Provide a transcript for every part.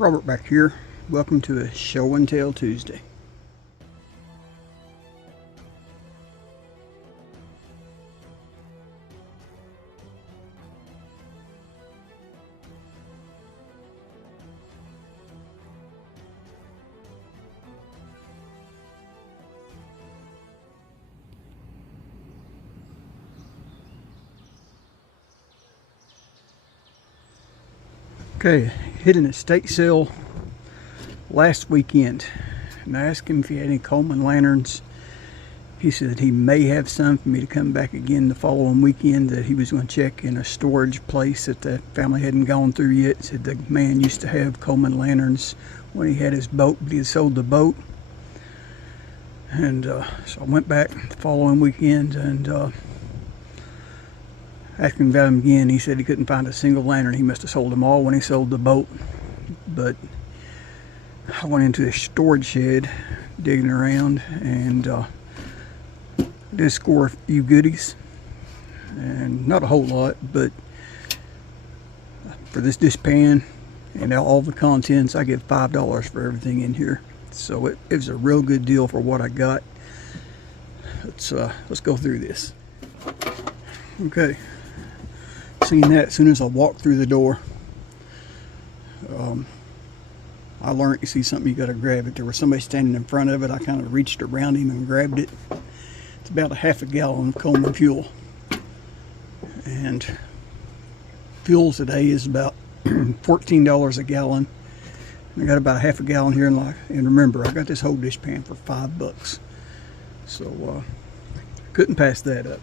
Robert back here. Welcome to a Show and Tell Tuesday. Okay, hit an estate sale last weekend, and I asked him if he had any Coleman lanterns. He said that he may have some for me to come back again the following weekend, that he was going to check in a storage place that the family hadn't gone through yet. Said the man used to have Coleman lanterns when he had his boat, but he had sold the boat. And so I went back the following weekend and asked him about him again. He said he couldn't find a single lantern. He must have sold them all when he sold the boat. But I went into the storage shed digging around and did score a few goodies, and not a whole lot, but for this dishpan and all the contents, I give $5 for everything in here. So it was a real good deal for what I got. Let's go through this. Okay, seen that as soon as I walked through the door. I learned, you see something, you got to grab it. There was somebody standing in front of it. I kind of reached around him and grabbed it. It's about a half a gallon of Coleman fuel, and fuel today is about $14 a gallon. I got about a half a gallon here, and remember, I got this whole dishpan for $5, so couldn't pass that up.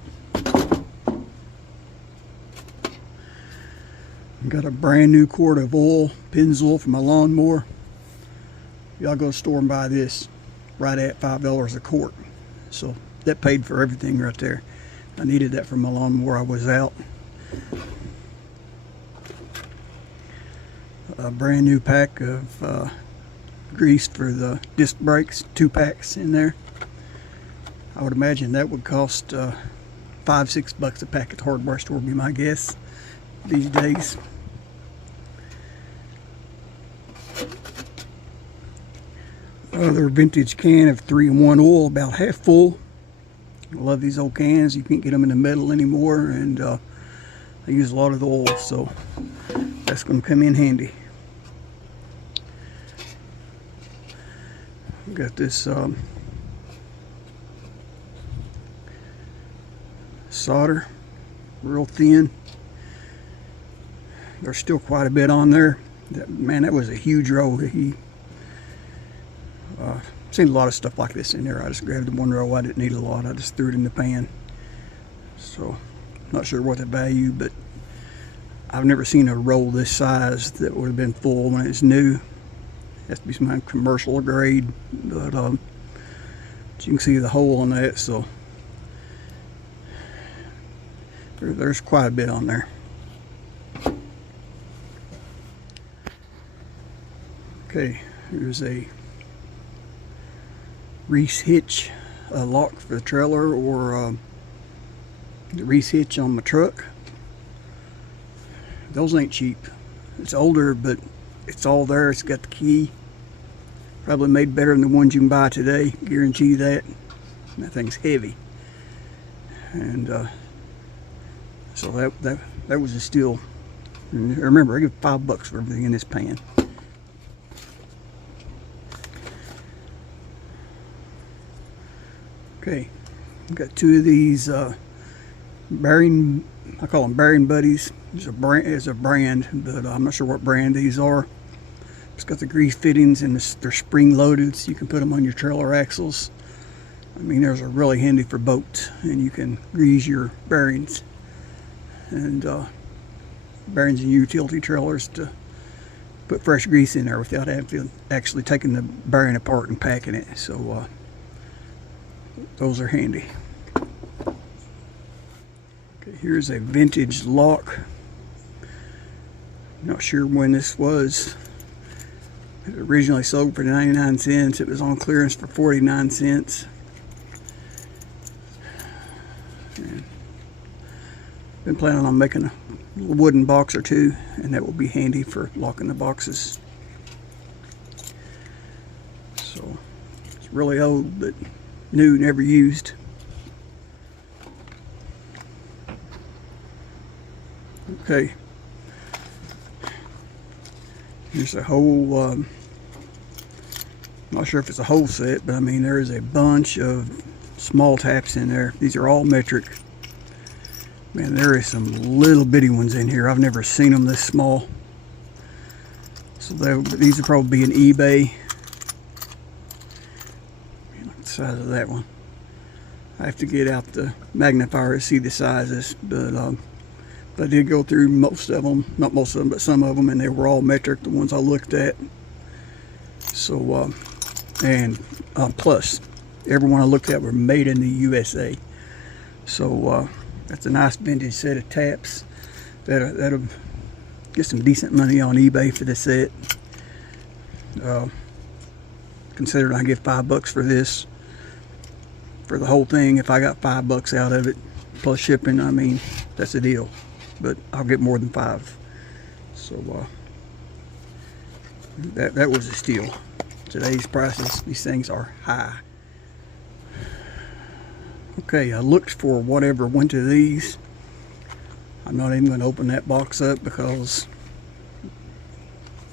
Got a brand new quart of oil, Pennzoil, for my lawnmower. Y'all go to the store and buy this right at $5 a quart. So that paid for everything right there. I needed that for my lawnmower. I was out. A brand new pack of grease for the disc brakes, 2 packs in there. I would imagine that would cost $5-6 a pack at the hardware store, would be my guess these days. Another vintage can of 3-in-1 oil, about half full. I love these old cans. You can't get them in the metal anymore, and I use a lot of the oil, so that's going to come in handy. Got this solder, real thin. There's still quite a bit on there. That was a huge roll. Seen a lot of stuff like this in there. I just grabbed the one roll. I didn't need a lot. I just threw it in the pan. So, not sure what the value, but I've never seen a roll this size that would have been full when it's new. It has to be some kind of commercial grade, but you can see the hole on that, so there's quite a bit on there. Okay, here's a Reese hitch lock for the trailer, or the Reese hitch on my truck. Those ain't cheap. It's older, but it's all there. It's got the key. Probably made better than the ones you can buy today. Guarantee you that. And that thing's heavy. And so that was a steal. And remember, I give $5 for everything in this pan. Okay, I've got 2 of these bearing, I call them bearing buddies. It's a brand, but I'm not sure what brand these are. It's got the grease fittings, and they're spring loaded, so you can put them on your trailer axles. I mean, those are really handy for boats, and you can grease your bearings and bearings in utility trailers to put fresh grease in there without having to actually taking the bearing apart and packing it. So those are handy. Okay, here's a vintage lock. Not sure when this was. It originally sold for 99 cents. It was on clearance for 49 cents. And been planning on making a wooden box or two, and that will be handy for locking the boxes. So it's really old, but new, never used. Okay. Here's a whole, not sure if it's a whole set, but I mean there is a bunch of small taps in there. These are all metric. Man, there is some little bitty ones in here. I've never seen them this small. So these will probably be an eBay. Look at the size of that one. I have to get out the magnifier to see the sizes, but I did go through most of them, not most of them, but some of them, and they were all metric, the ones I looked at. So, plus, everyone I looked at were made in the USA. So, that's a nice vintage set of taps. That'll get some decent money on eBay for this set. Considering I get $5 for this, for the whole thing, if I got $5 out of it, plus shipping, I mean, that's a deal. But I'll get more than 5. So, that was a steal. Today's prices, these things are high. Okay, I looked for whatever went to these. I'm not even going to open that box up because,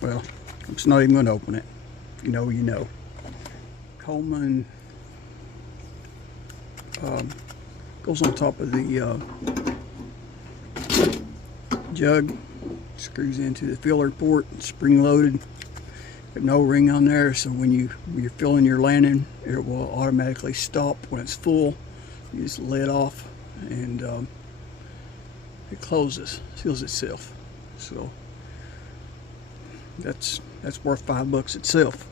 well, I'm just not even going to open it. If you know, you know. Coleman goes on top of the jug, screws into the filler port, spring loaded. Got no ring on there, so when you're filling your landing, it will automatically stop when it's full. You just let off, and it closes, seals itself. So that's worth $5 itself.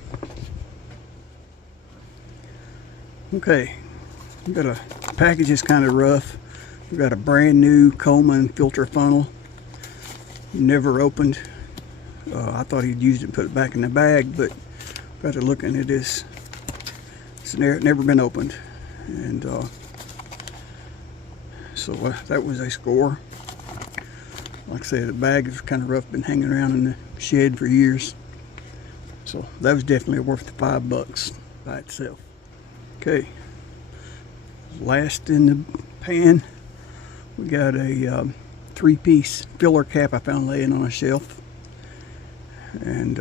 Okay, we got a package is kind of rough. We got a brand new Coleman filter funnel, never opened. I thought he'd used it and put it back in the bag, but got to looking at this. It's never been opened, and so that was a score. Like I said, the bag is kind of rough, been hanging around in the shed for years. So that was definitely worth the $5 by itself. Okay, last in the pan, we got a 3-piece filler cap I found laying on a shelf. And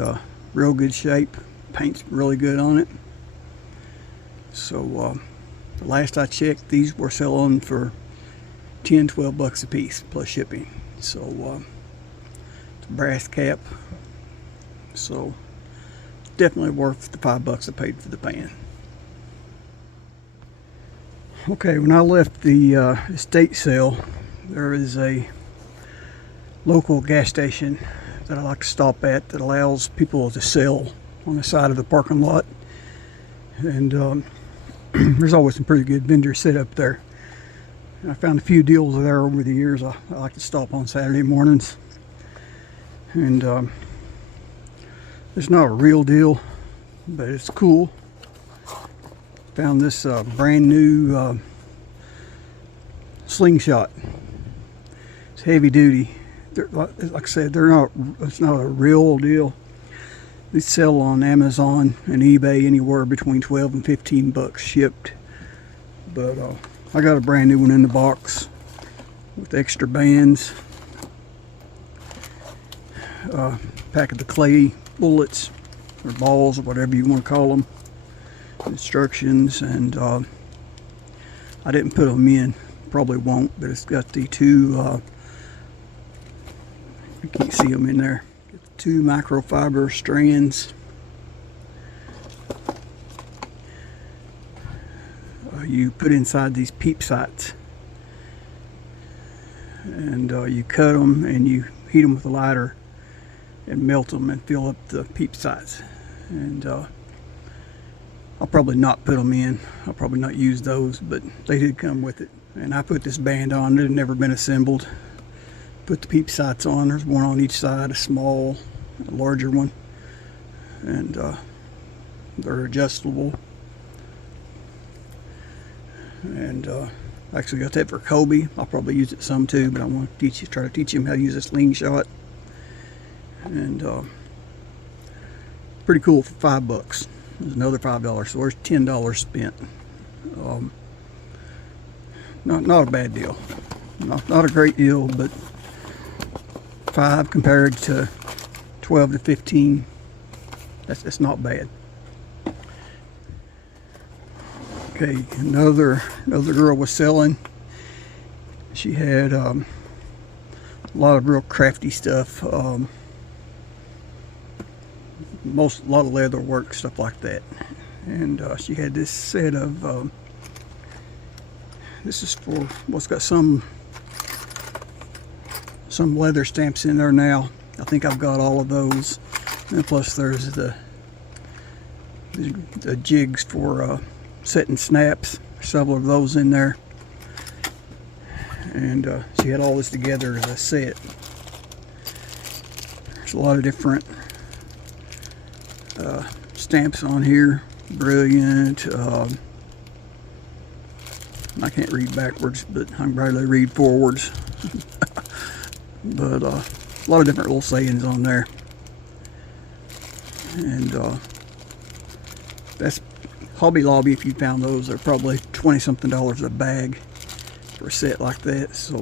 real good shape, paint's really good on it. So the last I checked, these were selling for $10-12 a piece plus shipping. So it's a brass cap, so definitely worth the $5 I paid for the pan. Okay, when I left the estate sale, there is a local gas station that I like to stop at that allows people to sell on the side of the parking lot, and there's always some pretty good vendors set up there. I found a few deals there over the years. I like to stop on Saturday mornings, and it's not a real deal, but it's cool. Found this brand new slingshot. It's heavy duty. Like I said, it's not a real deal. They sell on Amazon and eBay anywhere between $12 and $15 shipped. But I got a brand new one in the box with extra bands, pack of the clay bullets or balls or whatever you want to call them, instructions, and I didn't put them in, probably won't, but it's got the two you can't see them in there. Get the 2 microfiber strands. You put inside these peep sights, and you cut them and you heat them with a lighter and melt them and fill up the peep sights. And I'll probably not put them in. I'll probably not use those, but they did come with it. And I put this band on. It had never been assembled. Put the peep sights on. There's one on each side, a small, a larger one, and they're adjustable. And actually got that for Kobe. I'll probably use it some too, but I want to try to teach him how to use a slingshot. And pretty cool for $5. There's another $5, so there's $10 spent. Not a bad deal. Not a great deal, but 5 compared to 12 to 15, that's not bad. Okay, another girl was selling. She had a lot of real crafty stuff. A lot of leather work, stuff like that. And she had this set of this is for, well, it's got some leather stamps in there now. I think I've got all of those, and plus there's the jigs for setting snaps, several of those in there. And she had all this together as a set. There's a lot of different stamps on here. Brilliant. I can't read backwards, but I can barely read forwards. But a lot of different little sayings on there. And that's Hobby Lobby. If you found those, they're probably $20-something a bag for a set like that. So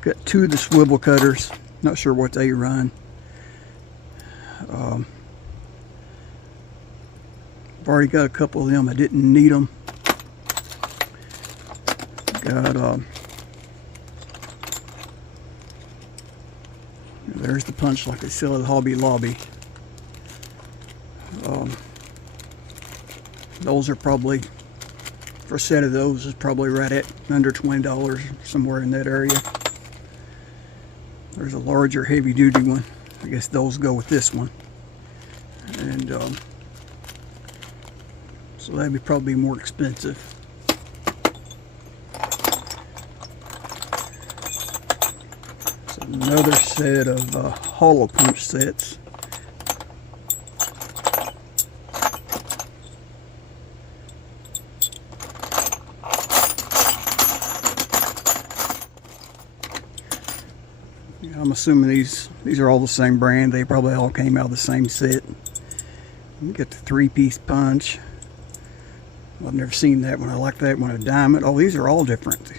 got 2 of the swivel cutters. Not sure what they run. I've already got a couple of them. I didn't need them. Got there's the punch like they sell at Hobby Lobby. Those are probably, for a set of those, is probably right at under $20, somewhere in that area. There's a larger heavy duty one. I guess those go with this one. And so that'd be probably more expensive. So another set of hollow punch sets. I'm assuming these are all the same brand. They probably all came out of the same set. You get the 3-piece punch. I've never seen that one. I like that one. A diamond. Oh, these are all different.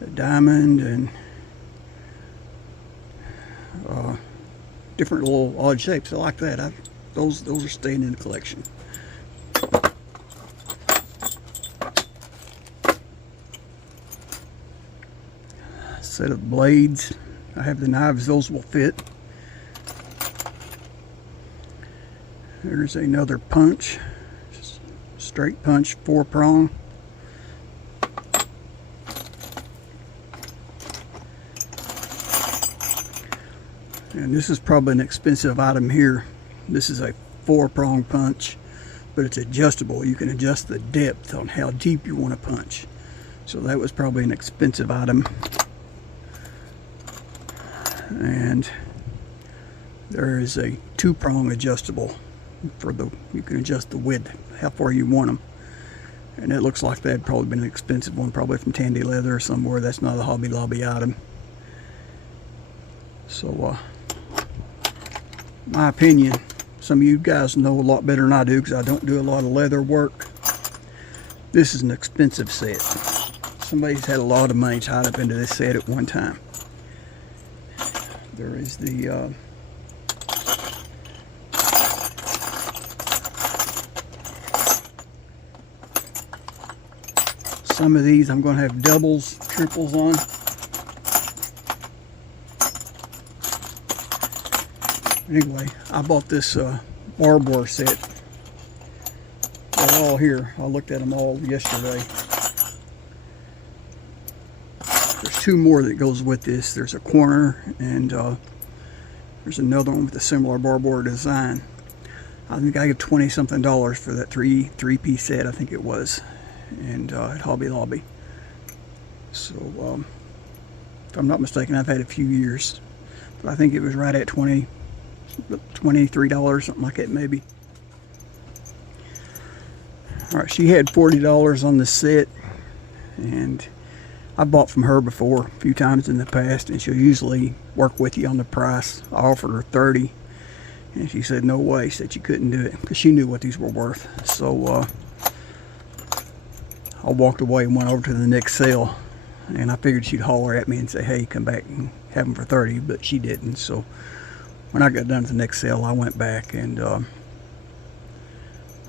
A diamond and different little odd shapes. I like that. Those are staying in the collection. Set of blades. I have the knives. Those will fit. There's another punch. Straight punch, 4-prong. And this is probably an expensive item here. This is a 4-prong punch, but it's adjustable. You can adjust the depth on how deep you want to punch. So that was probably an expensive item. And there is a 2-prong adjustable for you can adjust the width, how far you want them. And it looks like that'd probably been an expensive one, probably from Tandy Leather or somewhere. That's not a Hobby Lobby item. So my opinion, some of you guys know a lot better than I do because I don't do a lot of leather work. This is an expensive set. Somebody's had a lot of money tied up into this set at one time. There is the some of these I'm going to have doubles, triples on. Anyway, I bought this Barbour set. They're all here. I looked at them all yesterday. There's 2 more that goes with this. There's a corner and there's another one with a similar Barbour design. I think I got $20-something for that three-piece set, I think it was, and at Hobby Lobby. So if I'm not mistaken, I've had a few years, but I think it was right at $23, something like that maybe. All right, she had $40 on the set, and I bought from her before a few times in the past, and she'll usually work with you on the price. I offered her $30, And she said no way, she said she couldn't do it because she knew what these were worth. So I walked away and went over to the next sale, and I figured she'd holler at me and say, hey, come back and have them for 30, but she didn't. So when I got done at the next sale, I went back and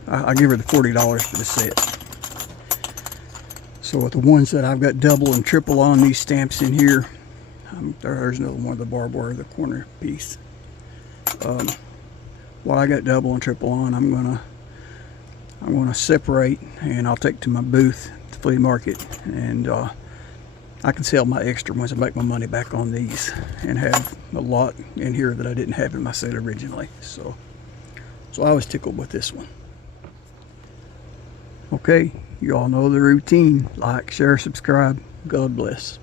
I give her the $40 for the set. So with the ones that I've got double and triple on, these stamps in here, there's another one of the barbed wire, the corner piece. What I got double and triple on, I'm gonna separate, and I'll take to my booth at the flea market, and I can sell my extra ones and make my money back on these, and have a lot in here that I didn't have in my set originally. So I was tickled with this one. Okay, you all know the routine. Like, share, subscribe. God bless.